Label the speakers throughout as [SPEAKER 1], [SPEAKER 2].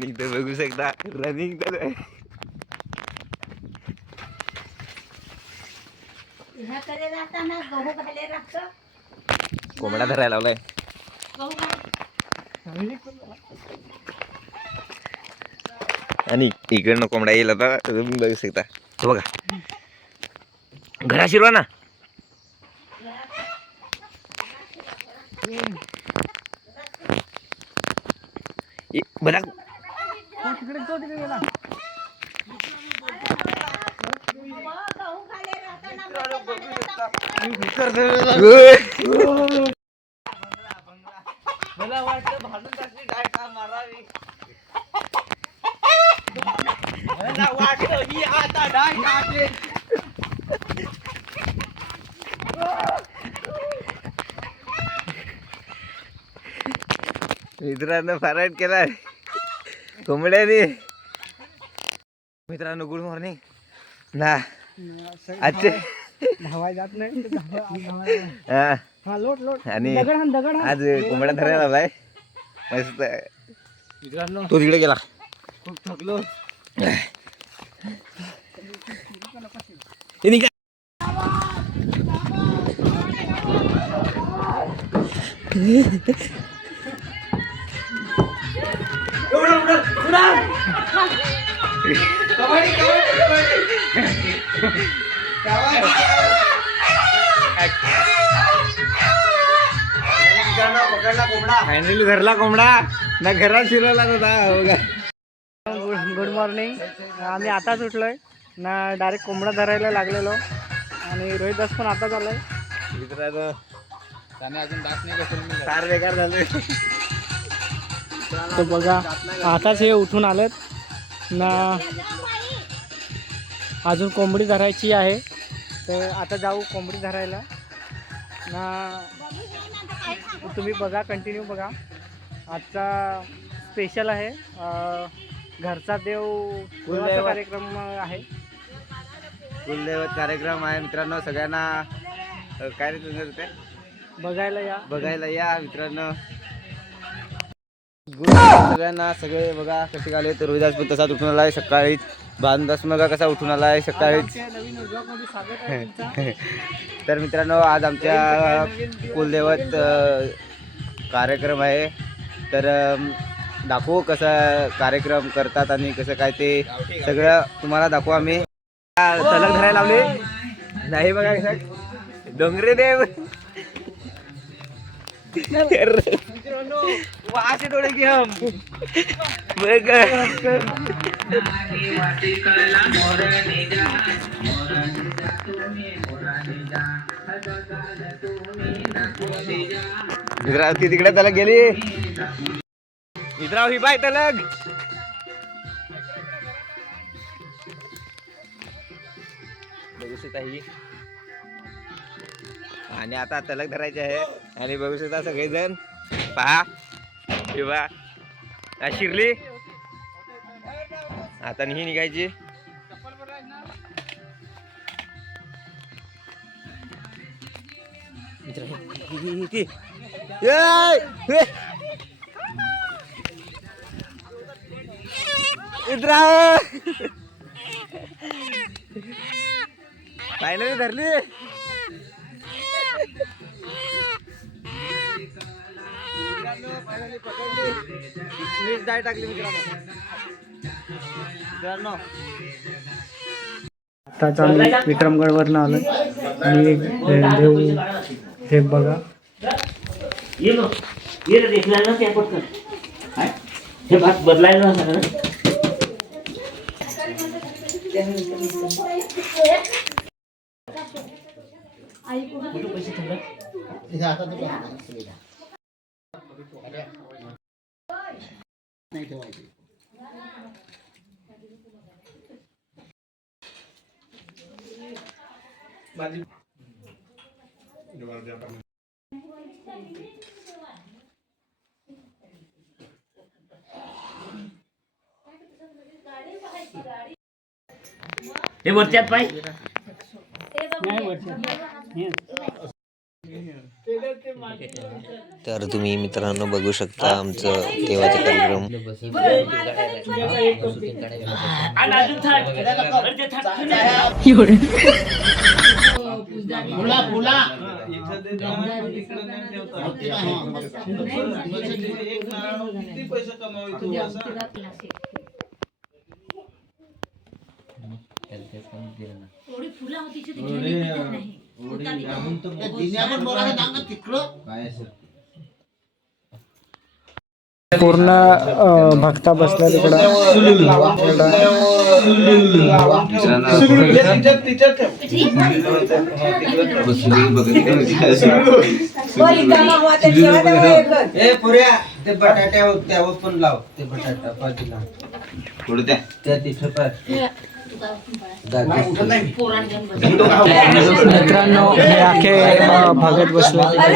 [SPEAKER 1] आणि इथे बघू शकता रनिंग
[SPEAKER 2] राहतं
[SPEAKER 1] कोंबडा धरायला लावलाय. आणि इकडनं कोंबडा येईल आता तुम्ही बघू शकता बघा. घरा शिरवा ना. ए, बघा
[SPEAKER 2] गहू घाले राहताना
[SPEAKER 3] मला वाटतं भांडून टाकली मारावी मला वाटतं ही आता डाय
[SPEAKER 1] मित्रांनो फराट केला कोंबड्याने मित्रांनो गुड मॉर्निंग ना. आजचे
[SPEAKER 3] धावाय जात नाही.
[SPEAKER 1] हा,
[SPEAKER 3] हा लोट लोट.
[SPEAKER 1] आणि आज कोंबड्या धरायला लावलाय मस्त.
[SPEAKER 3] मित्रांनो.
[SPEAKER 1] तो तिकडे गेला.
[SPEAKER 3] खूप थकलो.
[SPEAKER 1] हे फायनली धरला कोंबडा. ना घरात शिरवला होता हो का
[SPEAKER 3] गुड मॉर्निंग आम्ही आताच उठलोय. ना डायरेक्ट कोंबडा धरायला लागलेलो. आणि रोहित दास पण आताच आलाय
[SPEAKER 1] मित्रांनो
[SPEAKER 3] त्याने अजून दात नाही
[SPEAKER 1] फार बेकार झाले.
[SPEAKER 3] तर बघा आताच हे उठून आलेत. ना अजून कोंबडी धरायची आहे. तर आता जाऊ कोंबडी धरायला. ना तुम्ही बघा कंटिन्यू बघा. आजचा स्पेशल आहे. घरचा देव
[SPEAKER 1] कुलदैवत.
[SPEAKER 3] कार्यक्रम आहे.
[SPEAKER 1] कुलदैवत कार्यक्रम आहे. मित्रांनो सगळ्यांना काय रे तुझं ते
[SPEAKER 3] बघायला या.
[SPEAKER 1] बघायला या मित्रांनो. Morning सगळ्यांना सगळे बघा कसे आले. तर रोहिदास पण तसाच उठून आलाय सकाळीच बांधदास बघा कसा उठून सकाळीच
[SPEAKER 3] स्वागत आहे तुमचं.
[SPEAKER 1] तर मित्रांनो आज आमच्या कुलदैवत कार्यक्रम आहे. तर दाखवू कसा कार्यक्रम करतात आणि कसं काय ते सगळं तुम्हाला दाखवू आम्ही. तलक धरायला लावले. नाही बघा डोंगरे देव.
[SPEAKER 3] वाचे डोळे घे हम.
[SPEAKER 1] ती तिकडे तलक गेली. मित्रा ही बाय तलक बघू शकता ही. आणि आता तलक धरायचे आहे. आणि बघू शकता सगळेजण. पहा किंवा शिरली? आता ही निघायची. फायनली धरली. मीच डाय टाकली मित्रांनो.
[SPEAKER 3] आताच आम्ही विक्रमगडवरनं आलो. आणि देव हे बघा?
[SPEAKER 4] हे भात बदलायला सगळं कुठं पैसे ठेवले हे वरच्यात पाय
[SPEAKER 3] नाही वरच्या.
[SPEAKER 5] तर तुम्ही मित्रांनो बघू शकता आमचं देवाचा कार्यक्रम.
[SPEAKER 4] आणि
[SPEAKER 2] थोडी फुलं होती
[SPEAKER 6] पूर्ण भक्ता बसल्या तिकडं.
[SPEAKER 1] ए पुऱ्या ते बटाट्या त्यावर पण लाव ते बटाटा बाजूला
[SPEAKER 7] पुढे द्या.
[SPEAKER 1] त्या तिथं
[SPEAKER 6] मित्रांनो हे आखे भगत बसले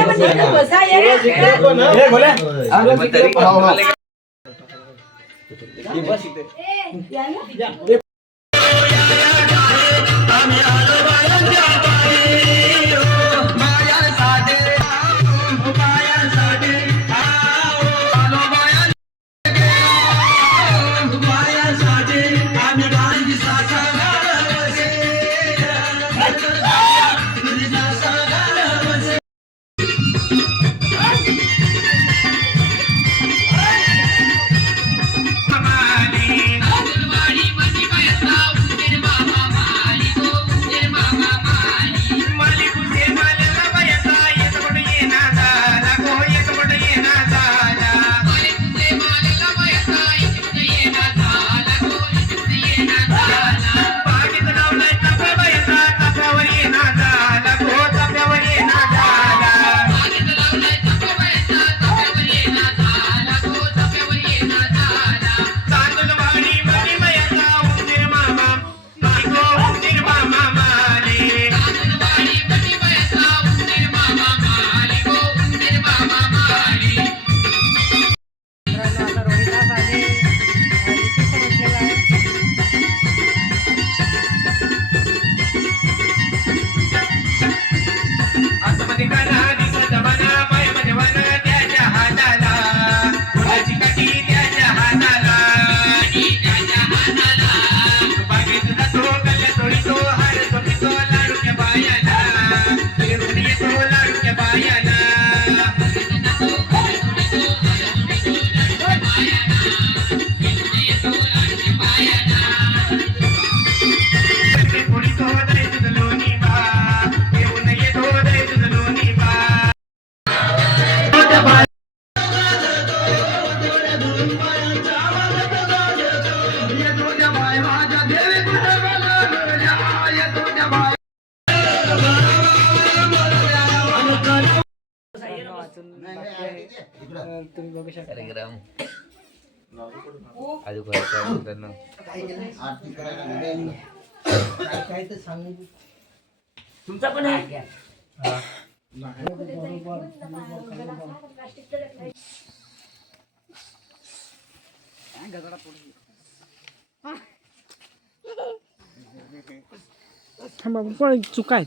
[SPEAKER 4] तुमचा पण आहे?
[SPEAKER 6] थांबा पण चुका आहेत.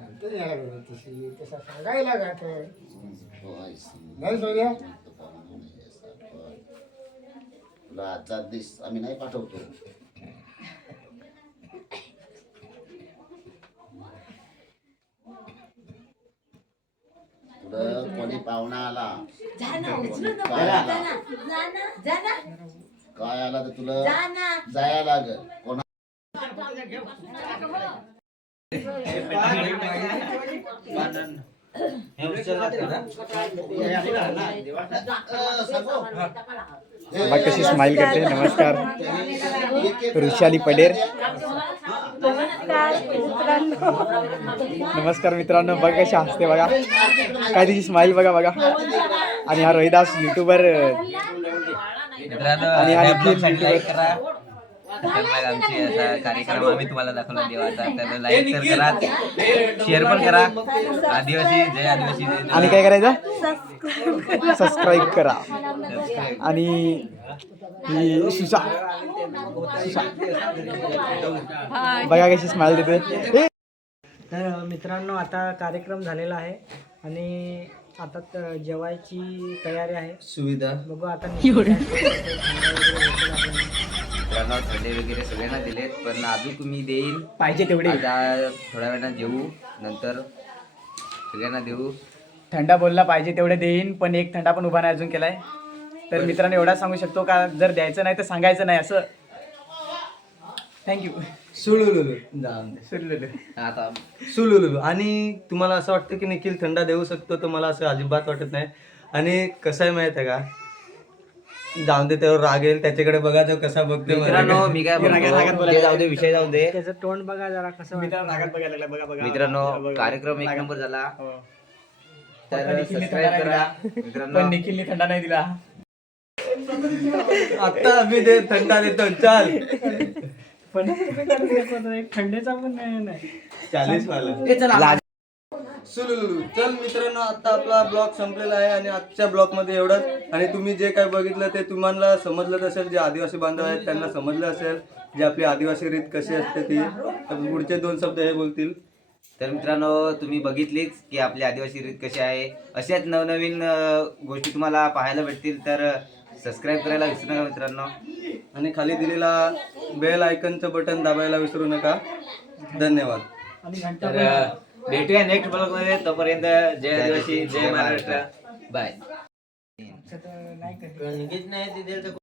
[SPEAKER 2] उचले तिथं
[SPEAKER 1] तसं सांगायला गाठ नाही सोन्या?
[SPEAKER 8] तुला आजचा दिस आम्ही नाही पाठवतो. तुला कोणी पाहुणा आला? काय आला
[SPEAKER 2] ना जा ना जा ना
[SPEAKER 8] काय आला तर तुला?
[SPEAKER 2] जा ना
[SPEAKER 8] जाया लागल. कोणा
[SPEAKER 1] कशी स्माइल करते. नमस्कार. ऋषाली पडेर नमस्कार मित्रांनो. बघ कशी हसते बघा. काय तिची स्माइल बघा बघा. आणि हा रोहिदास युट्यूबर आणि हा
[SPEAKER 5] आमची असा कार्यक्रम आम्ही तुम्हाला दाखवला देवाचा तर लाईक तर करा. शेअर पण करा. आदिवासी जय आदिवासी जय
[SPEAKER 1] आणि काय करायचं? सबस्क्राईब करा. आणि ही सुशा. सुशा. बघा कशी स्माइल देते
[SPEAKER 3] तर मित्रांनो आता कार्यक्रम झालेला आहे आणि आता जेवायची तयारी आहे.
[SPEAKER 9] सुविधा.
[SPEAKER 3] बघू आता
[SPEAKER 1] मित्रांनो थंडे वगैरे सगळ्यांना दिलेत पण अजून मी देईन
[SPEAKER 3] पाहिजे तेवढे.
[SPEAKER 1] आता थोड्या वेळानं जेवू नंतर सगळ्यांना देऊ.
[SPEAKER 3] थंडा बोलला पाहिजे तेवढे देईन पण एक थंडा पण उभा नाही अजून केलाय. तर मित्रांनो एवढा सांगू शकतो का? जर द्यायचं नाही तर सांगायचं नाही असं. थँक्यू
[SPEAKER 9] सुलुलुलु जाऊन दे.
[SPEAKER 1] आता
[SPEAKER 9] सुलुलुलु आणि तुम्हाला असं वाटतं की निखिल थंडा देऊ शकतो तर मला असं अजिबात वाटत नाही. आणि कसं आहे माहीत आहे का? जाऊन दे त्यावर राग येईल त्याच्याकडे बघा तो कसा बघतोय
[SPEAKER 1] मित्रांनो मी काय ते जाऊ दे विषय जाऊ दे.
[SPEAKER 3] त्याचं तोंड बघा जरा कसं रागात बघायला लागला बघा बघा.
[SPEAKER 1] मित्रांनो कार्यक्रम एक नंबर झाला.
[SPEAKER 3] हो.
[SPEAKER 1] तर
[SPEAKER 3] पण निखिलने
[SPEAKER 1] सबस्क्राईब
[SPEAKER 3] थंडा
[SPEAKER 1] करा.
[SPEAKER 3] नाही
[SPEAKER 1] मित्रांनो.
[SPEAKER 3] पण निखिलने थंडा नाही दिला.
[SPEAKER 9] आता आम्ही दे थंडा देतो चाल.
[SPEAKER 3] पण एक थंडेचा पण नाही नाही.
[SPEAKER 9] चाळीस वाला. सुलुलुलु चल मित्रांनो आता आपला ब्लॉग संपलेला आहे आणि आजच्या ब्लॉगमध्ये एवढंच. आणि तुम्ही जे काय बघितलं ते तुम्हाला समजलं असेल जे आदिवासी बांधव आहेत त्यांना समजलं असेल जे आपली आदिवासी रीत कशी असते ती. तर पुढचे दोन शब्द हे बोलतील.
[SPEAKER 1] तर मित्रांनो तुम्ही बघितलीच की आपली आदिवासी रीत कशी आहे. अशाच नवनवीन गोष्टी तुम्हाला पाहायला भेटतील तर सबस्क्राईब करायला विसरू नका मित्रांनो.
[SPEAKER 9] आणि खाली दिलेला बेल आयकनचं बटन दाबायला विसरू नका. धन्यवाद.
[SPEAKER 1] तर भेटूया नेक्स्ट ब्लॉगमध्ये. तोपर्यंत जय आदिवासी जय महाराष्ट्र. बाय
[SPEAKER 3] नाही